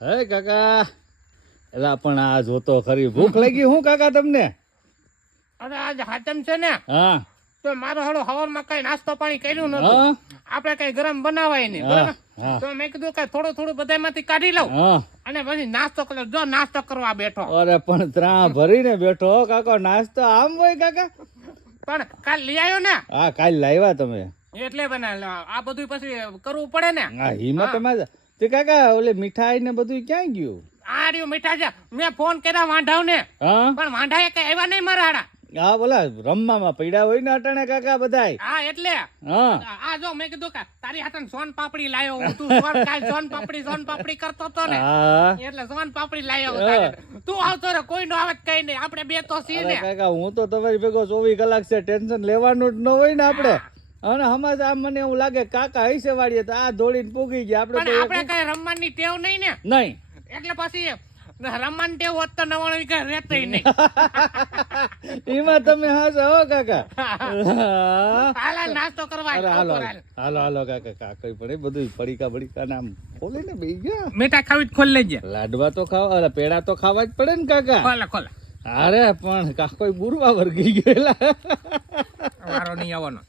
હે કાકા એલા પણ આ જોતો ખરી ભૂખ લાગી હું કાકા તમને? અરે આજ હાતમ છે ને હા તો મારો હળો હવારમાં કઈ નાસ્તો પાણી કર્યું હા નતું. આપણે કઈ ગરમ બનાવાય નહીં બરાબર. હા તો મેં કીધું કે થોડું બધામાંથી કાઢી લઉં હા અને પછી નાસ્તો કરો. જો નાસ્તો કરવા બેઠો અરે પણ ત્રા ભરીને બેઠો હો કાકો, નાસ્તો આમ હોય કાકા? પણ કાલ લઈ આવ્યો ને હા કાલ લાવ્યા તમે? એટલે બનાવ આ બધું પછી કરવું પડે ને. હા હિંમત તમારે તે કાકા ઓલે મીઠાઈ ને બધું ક્યાં ગયું? આ રહ્યું મીઠા છે. મેં ફોન કર્યા વાંઢાવ ને હા પણ વાંઢા કઈ આવ્યા નહીં મારા હાડા. હા બોલા રમવામાં પડ્યા હોય ને અટાણે કાકા બધાય. હા એટલે હા આ જો મેં કીધું કે તારી હાથે સોન પાપડી લાયો હું. તું કાલ સોન પાપડી કરતો તો ને હા એટલે સોન પાપડી લાયો તારે. તું આવતો રે કોઈ નો આવે કઈ નહીં. આપણે બે તો છીએ અરે ને. કાકા હું તો તમારી ભેગો 24 કલાક છે, ટેન્શન લેવાનું જ ન હોય ને આપણે. અને હમણાં આમ મને એવું લાગે કાકા હૈસે વાળીએ તો આ દોડીને પૂગી ગયા આપણે પણ તો આપણે કઈ રમવાની ટેવ નહીં ને નહીં. એટલે પછી રમવાની ટેવ હોત તો 99 કઈ રહેતઈ નહીં. એમાં તમે હાસો હો કાકા. હાલ નાસ્તો કરવા અરે હાલો ઉપર હાલ. હાલો હાલો કાકા, કાકઈ પડે બધું પડીકા નામ ખોલીને બેહી ગયા. મીઠા ખાવી જ ખોલી લેજે. લાડવા તો ખાવા, અરે પેડા તો ખાવા જ પડે ને કાકા. ખોલે અરે પણ કાકોઈ બુરવા વર્ગી ગયેલા. વારો નહીં આવવાનો.